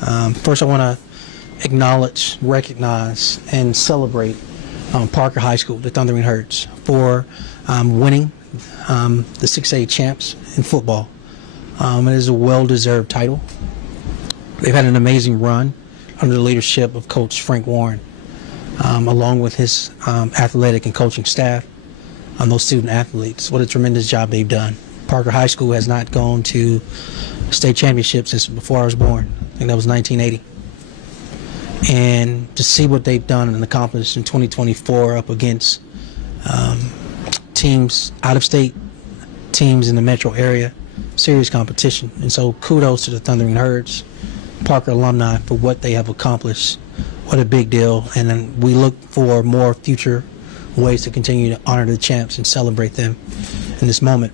First, I want to acknowledge, recognize, and celebrate Parker High School, the Thundering Herds, for winning the 6A champs in football. It is a well-deserved title. They've had an amazing run under the leadership of Coach Frank Warren, along with his athletic and coaching staff, those student athletes. What a tremendous job they've done. Parker High School has not gone to state championships since before I was born. I think that was 1980. And to see what they've done and accomplished in 2024 up against teams out of state, teams in the metro area, serious competition. And so kudos to the Thundering Herds, Parker alumni, for what they have accomplished. What a big deal. And then we look for more future ways to continue to honor the champs and celebrate them in this moment.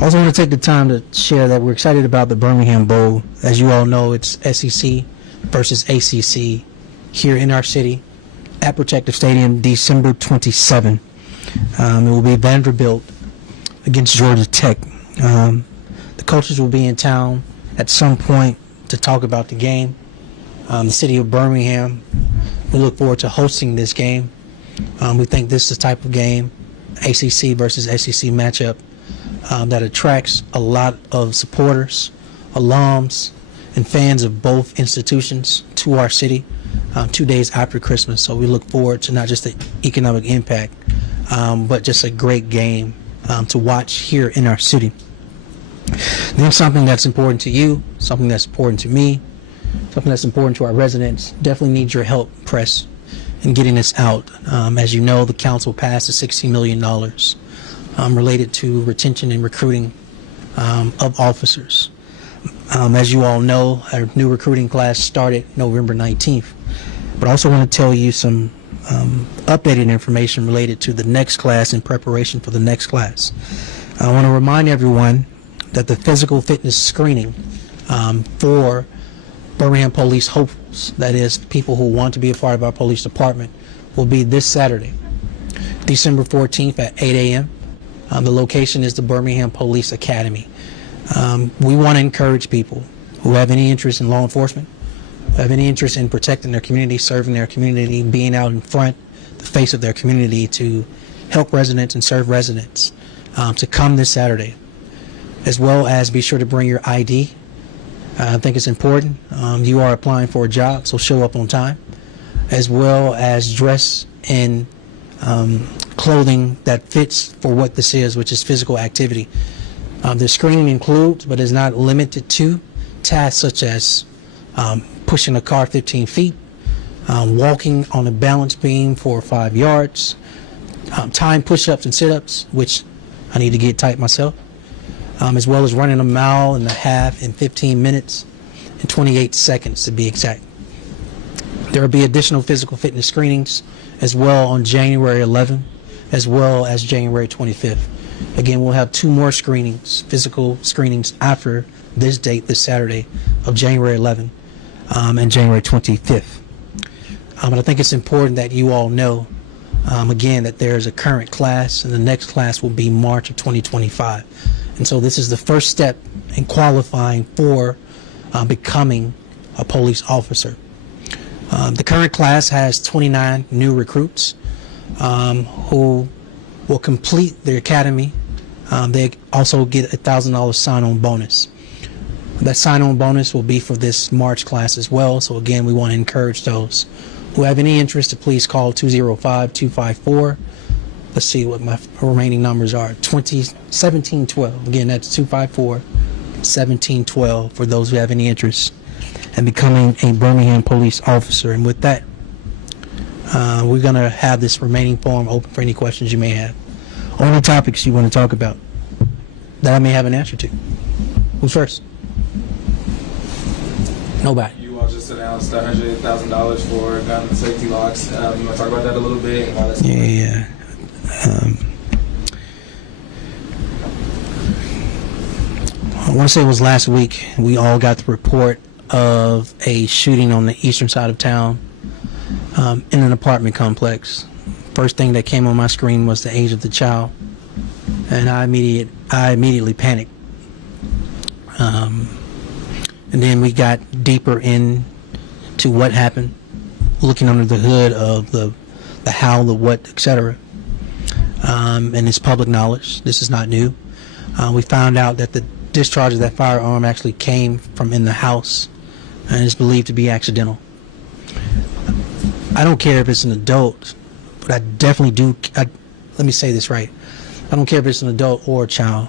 I also want to take the time to share that we're excited about the Birmingham Bowl. As you all know, it's SEC versus ACC here in our city at Protective Stadium, December 27. It will be Vanderbilt against Georgia Tech. The coaches will be in town at some point to talk about the game. The city of Birmingham, we look forward to hosting this game. We think this is the type of game, ACC versus SEC matchup, that attracts a lot of supporters, alums, and fans of both institutions to our city 2 days after Christmas. So we look forward to not just the economic impact, but just a great game to watch here in our city. Then something that's important to you, something that's important to me, something that's important to our residents, definitely needs your help, press, in getting this out. As you know, the council passed a $16 million related to retention and recruiting of officers. As you all know, our new recruiting class started November 19th. But I also want to tell you some updated information related to the next class in preparation for the next class. I want to remind everyone that the physical fitness screening for Birmingham police hopefuls, that is, people who want to be a part of our police department, will be this Saturday, December 14th at 8 a.m. The location is the Birmingham Police Academy. We want to encourage people who have any interest in law enforcement, who have any interest in protecting their community, serving their community, being out in front, the face of their community, to help residents and serve residents, to come this Saturday, as well as be sure to bring your ID. I think it's important. You are applying for a job, so show up on time, as well as dress in clothing that fits for what this is, which is physical activity. The screening includes, but is not limited to, tasks such as pushing a car 15 feet, walking on a balance beam for 5 yards, time push-ups and sit-ups, which I need to get tight myself, as well as running a mile and a half in 15 minutes and 28 seconds to be exact. There will be additional physical fitness screenings as well on January 11th, as well as January 25th. Again, we'll have 2 more screenings, physical screenings, after this date, this Saturday of January 11th and January 25th. But I think it's important that you all know, again, that there is a current class, and the next class will be March of 2025. And so this is the first step in qualifying for becoming a police officer. The current class has 29 new recruits who will complete their academy. They also get a $1,000 sign-on bonus. That sign-on bonus will be for this March class as well. So again, we want to encourage those who have any interest to please call 205-254. Let's see what my remaining numbers are. 1712. Again, that's 254-1712 for those who have any interest in becoming a Birmingham police officer. And with that, we're going to have this remaining forum open for any questions you may have. Only topics you want to talk about that I may have an answer to. Who's first? Nobody. You all just announced $100,000 for gun safety locks. You want to talk about that a little bit? And why that's Yeah. I want to say it was last week, we all got the report of a shooting on the eastern side of town in an apartment complex. First thing that came on my screen was the age of the child, and I immediately panicked. And then we got deeper into what happened, looking under the hood of the how, the what, etc. And it's public knowledge. This is not new. We found out that the discharge of that firearm actually came from in the house and is believed to be accidental. I don't care if it's an adult, but I definitely do. Let me say this right. I don't care if it's an adult or a child,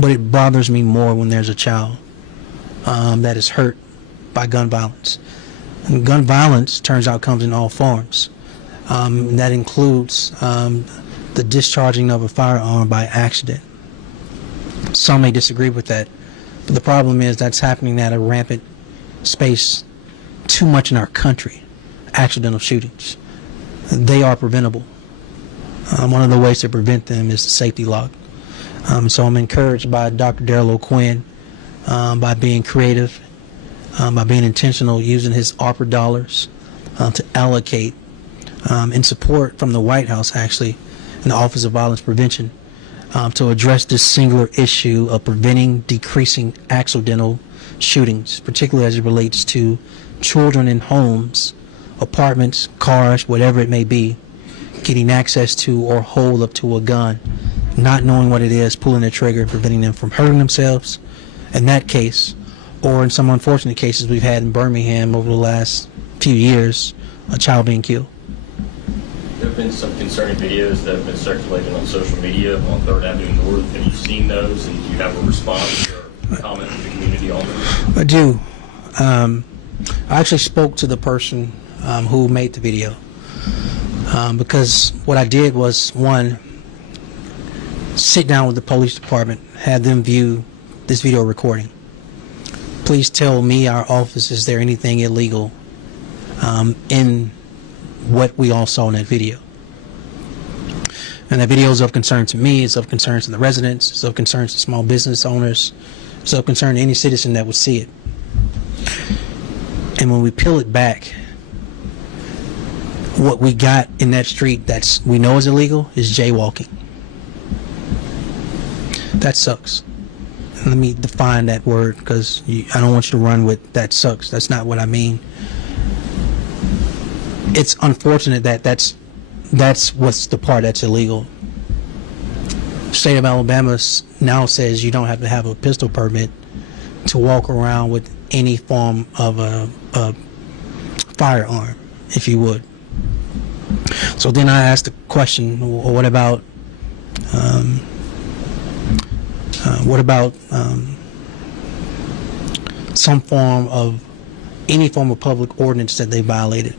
but it bothers me more when there's a child that is hurt by gun violence. And gun violence, turns out, comes in all forms. And that includes the discharging of a firearm by accident. Some may disagree with that, but the problem is that's happening at a rampant space too much in our country. Accidental shootings. They are preventable. One of the ways to prevent them is the safety lock. So I'm encouraged by Dr. Darrell O'Quinn by being creative, by being intentional, using his ARPA dollars to allocate in support from the White House, actually, in the Office of Violence Prevention, to address this singular issue of preventing decreasing accidental shootings, particularly as it relates to children in homes, apartments, cars, whatever it may be, getting access to or hold up to a gun, not knowing what it is, pulling the trigger, and preventing them from hurting themselves. In that case, or in some unfortunate cases we've had in Birmingham over the last few years, a child being killed. There have been some concerning videos that have been circulating on social media on 3rd Avenue North. Have you seen those, and do you have a response or comment from the community on them? I do. I actually spoke to the person who made the video because what I did was, one, sit down with the police department, have them view this video recording. Please tell me, our office, is there anything illegal in what we all saw in that video? And that video is of concern to me, it's of concern to the residents, it's of concern to small business owners, it's of concern to any citizen that would see it. And when we peel it back, what we got in that street that's we know is illegal is jaywalking. That sucks. Let me define that word, because I don't want you to run with that sucks. That's not what I mean. It's unfortunate that that's what's the part that's illegal. The state of Alabama now says you don't have to have a pistol permit to walk around with any form of a firearm, if you would. So then I asked the question, what about some form of any form of public ordinance that they violated?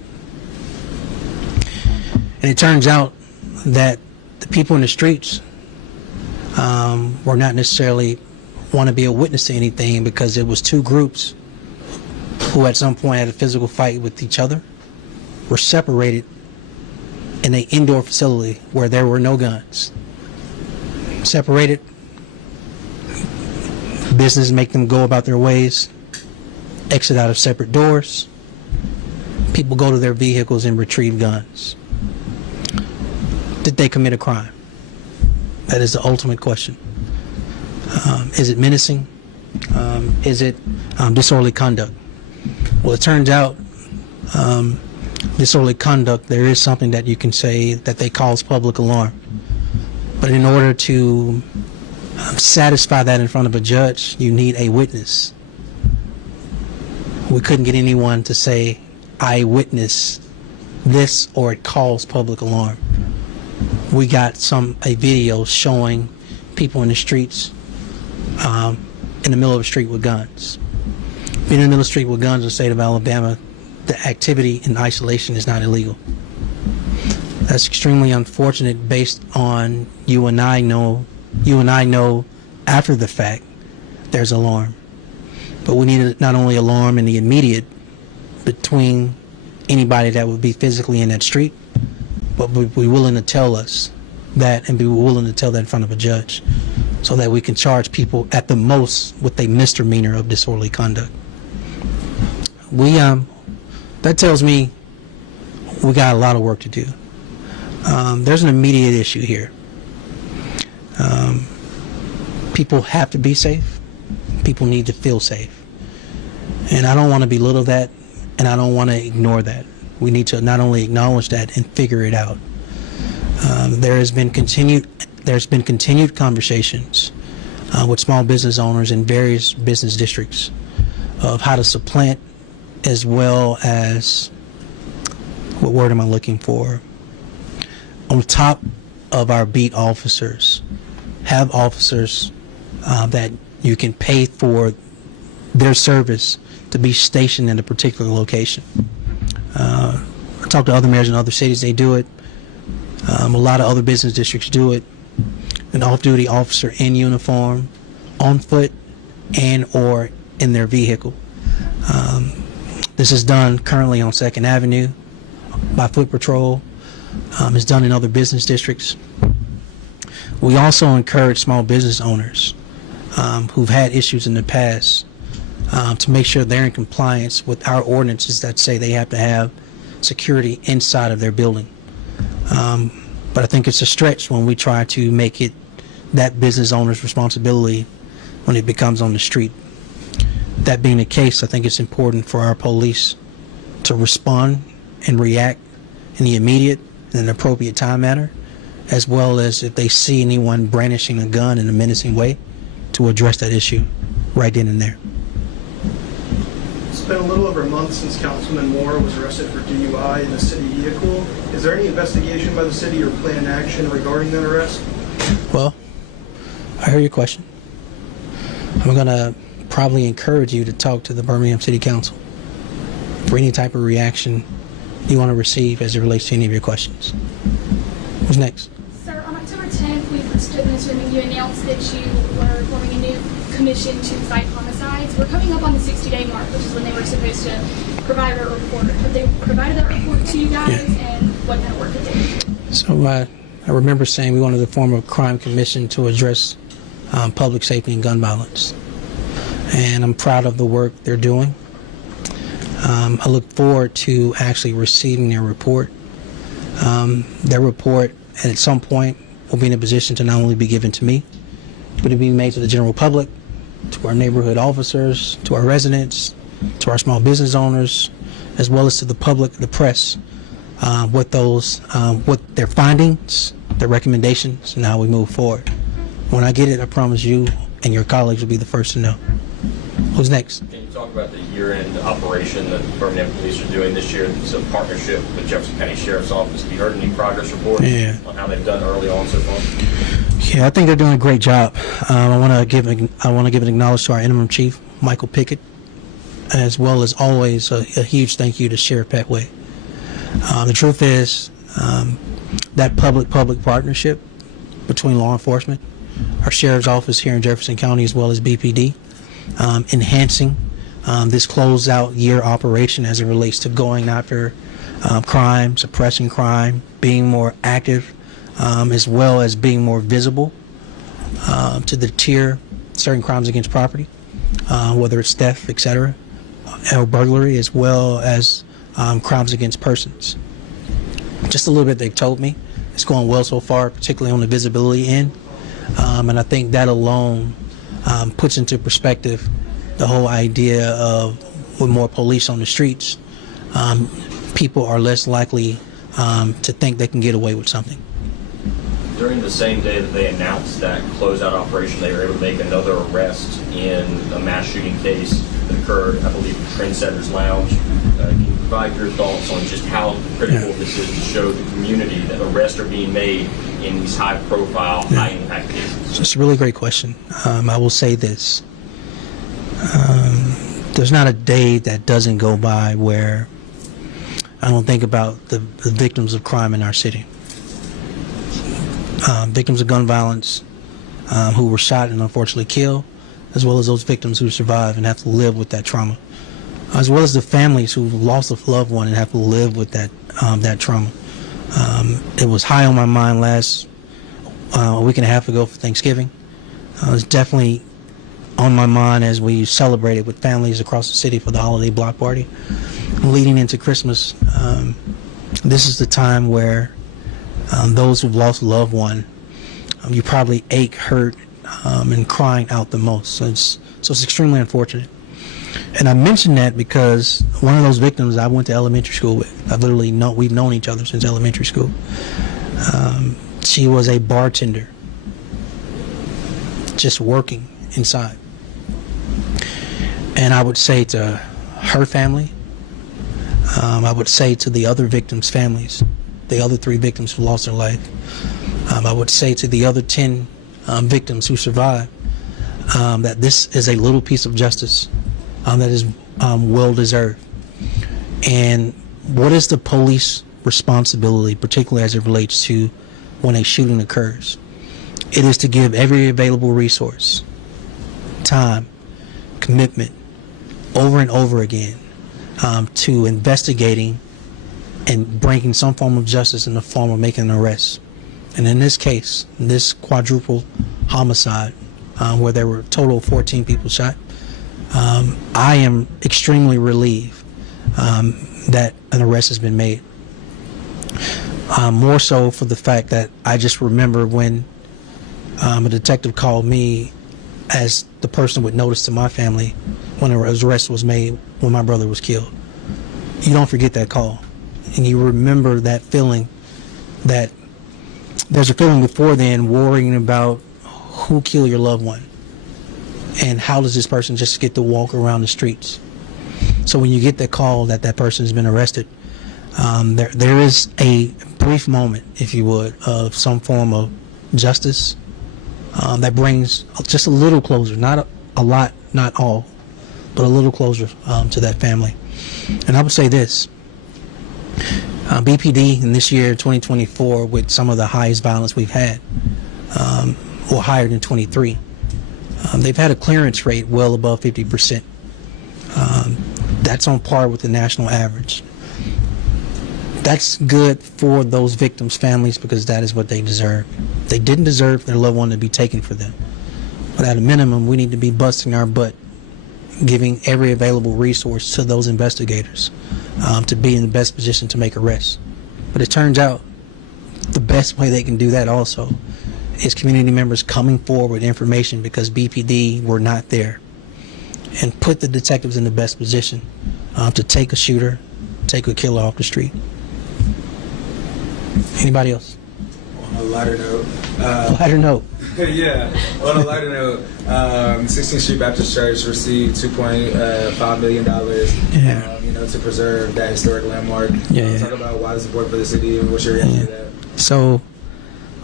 And it turns out that the people in the streets were not necessarily want to be a witness to anything, because it was two groups who at some point had a physical fight with each other, were separated in an indoor facility where there were no guns. Separated, business make them go about their ways, exit out of separate doors, people go to their vehicles and retrieve guns. Did they commit a crime? That is the ultimate question. Is it menacing? Is it disorderly conduct? Well, it turns out disorderly conduct, there is something that you can say that they cause public alarm. But in order to satisfy that in front of a judge, you need a witness. We couldn't get anyone to say, I witnessed this or it caused public alarm. We got a video showing people in the streets in the middle of the street with guns. Being in the middle of the street with guns in the state of Alabama, the activity in isolation is not illegal. That's extremely unfortunate, based on you and I know after the fact there's alarm. But we need not only alarm in the immediate between anybody that would be physically in that street, but be willing to tell us that, and be willing to tell that in front of a judge, so that we can charge people at the most with a misdemeanor of disorderly conduct. That tells me we got a lot of work to do. There's an immediate issue here. People have to be safe. People need to feel safe. And I don't want to belittle that, and I don't want to ignore that. We need to not only acknowledge that and figure it out. There's been continued conversations with small business owners in various business districts of how to supplant, as well as, what word am I looking for? On top of our beat officers, have officers that you can pay for their service to be stationed in a particular location. I talked to other mayors in other cities, they do it. A lot of other business districts do it. An off-duty officer in uniform, on foot, and or in their vehicle. This is done currently on 2nd Avenue by Foot Patrol. It's done in other business districts. We also encourage small business owners who've had issues in the past to make sure they're in compliance with our ordinances that say they have to have security inside of their building. But I think it's a stretch when we try to make it that business owner's responsibility when it becomes on the street. That being the case, I think it's important for our police to respond and react in the immediate and an appropriate time manner, as well as if they see anyone brandishing a gun in a menacing way, to address that issue right then and there. It's been a little over a month since Councilman Moore was arrested for DUI in a city vehicle. Is there any investigation by the city or planned action regarding that arrest? Well, I heard your question. I'm going to probably encourage you to talk to the Birmingham City Council for any type of reaction you want to receive as it relates to any of your questions. Who's next? Sir, on October 10th, we stood in this room and you announced that you were forming a new commission to fight homicides. We're coming up on the 60-day mark, which is when they were supposed to provide a report. Have they provided that report to you guys, and what kind of work did they do? So I remember saying we wanted to form a crime commission to address public safety and gun violence. And I'm proud of the work they're doing. I look forward to actually receiving their report. Their report, and at some point, will be in a position to not only be given to me, but to be made to the general public, to our neighborhood officers, to our residents, to our small business owners, as well as to the public, the press, what their findings, their recommendations, and how we move forward. When I get it, I promise you and your colleagues will be the first to know. Who's next? Can you talk about the year-end operation that the Birmingham Police are doing this year? It's a partnership with Jefferson County Sheriff's Office. Have you heard any progress reports on how they've done early on so far? Yeah, I think they're doing a great job. I want to give an acknowledgement to our interim chief, Michael Pickett, as well as always a huge thank you to Sheriff Petway. The truth is that public-public partnership between law enforcement, our sheriff's office here in Jefferson County, as well as BPD, enhancing this closeout year operation as it relates to going after crime, suppressing crime, being more active, as well as being more visible to deter certain crimes against property, whether it's theft, etc., or burglary, as well as crimes against persons. Just a little bit they've told me. It's going well so far, particularly on the visibility end. And I think that alone puts into perspective the whole idea of with more police on the streets, people are less likely to think they can get away with something. During the same day that they announced that closeout operation, they were able to make another arrest in a mass shooting case that occurred, I believe, in Trendsetters Lounge. Can you provide your thoughts on just how critical this is to show the community that arrests are being made in these high-profile, high-impact cases? It's a really great question. I will say this. There's not a day that doesn't go by where I don't think about the victims of crime in our city. Victims of gun violence who were shot and unfortunately killed, as well as those victims who survive and have to live with that trauma, as well as the families who've lost a loved one and have to live with that trauma. It was high on my mind last a week and a half ago for Thanksgiving. It was definitely on my mind as we celebrated with families across the city for the holiday block party. Leading into Christmas, this is the time where those who've lost a loved one, you probably ache, hurt, and crying out the most. So it's extremely unfortunate. And I mention that because one of those victims I went to elementary school with. We've known each other since elementary school. She was a bartender, just working inside. And I would say to her family, I would say to the other victims' families, the other 3 victims who lost their life, I would say to the other 10 victims who survived, that this is a little piece of justice that is well deserved. And what is the police responsibility, particularly as it relates to when a shooting occurs? It is to give every available resource, time, commitment, over and over again, to investigating and bringing some form of justice in the form of making an arrest. And in this case, this quadruple homicide, where there were a total of 14 people shot, I am extremely relieved that an arrest has been made. More so for the fact that I just remember when a detective called me as the person with notice to my family when an arrest was made when my brother was killed. You don't forget that call. And you remember that feeling, that there's a feeling before then worrying about who killed your loved one and how does this person just get to walk around the streets. So when you get that call that that person has been arrested, there is a brief moment, if you would, of some form of justice that brings just a little closure, not a lot, not all, but a little closure to that family. And I would say this, BPD in this year, 2024, with some of the highest violence we've had, or higher than 23, they've had a clearance rate well above 50%. That's on par with the national average. That's good for those victims' families because that is what they deserve. They didn't deserve their loved one to be taken for them. But at a minimum, we need to be busting our butt, giving every available resource to those investigators to be in the best position to make arrests. But it turns out the best way they can do that also is community members coming forward with information because BPD were not there, and put the detectives in the best position to take a shooter, take a killer off the street. Anybody else? On a lighter note. Lighter note. Yeah. On a lighter note, 16th Street Baptist Church received $2.5 million. To preserve that historic landmark. Talk about why it's important for the city and what's your reaction to that. So,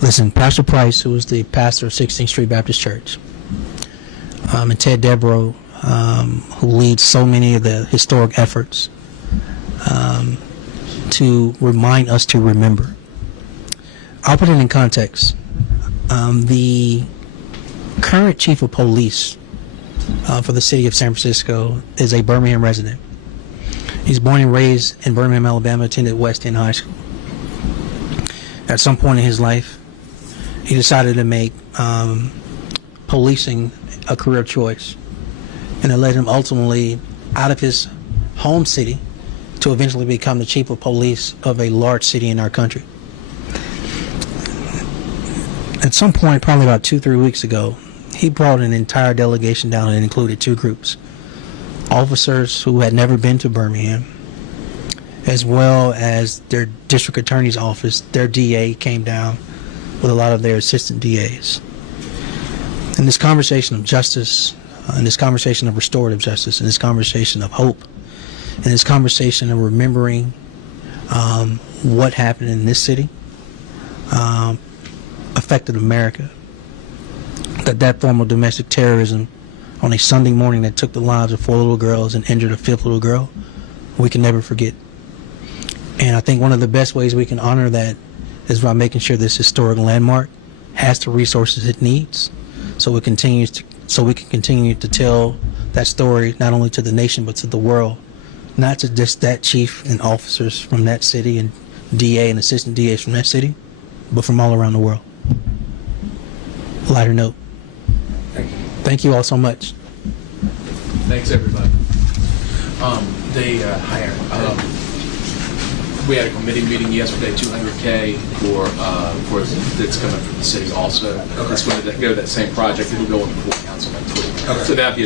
listen, Pastor Price, who was the pastor of 16th Street Baptist Church, and Ted Devereaux, who leads so many of the historic efforts to remind us to remember. I'll put it in context. The current chief of police for the city of San Francisco is a Birmingham resident. He's born and raised in Birmingham, Alabama, attended West End High School. At some point in his life, he decided to make policing a career choice, and it led him ultimately out of his home city to eventually become the chief of police of a large city in our country. At some point, probably about 2-3 weeks ago, he brought an entire delegation down and included 2 groups. Officers who had never been to Birmingham, as well as their district attorney's office. Their DA came down with a lot of their assistant DAs. In this conversation of justice, in this conversation of restorative justice, in this conversation of hope, in this conversation of remembering what happened in this city affected America, that form of domestic terrorism on a Sunday morning that took the lives of 4 little girls and injured a 5th little girl, we can never forget. And I think one of the best ways we can honor that is by making sure this historic landmark has the resources it needs, so we can continue to tell that story not only to the nation but to the world, not to just that chief and officers from that city and DA and assistant DAs from that city, but from all around the world. Lighter note. Thank you all so much. Thanks, everybody. We had a committee meeting yesterday, $200K for that's coming from the city also. It's going to go to that same project. It'll go on the full council next week. So that'd be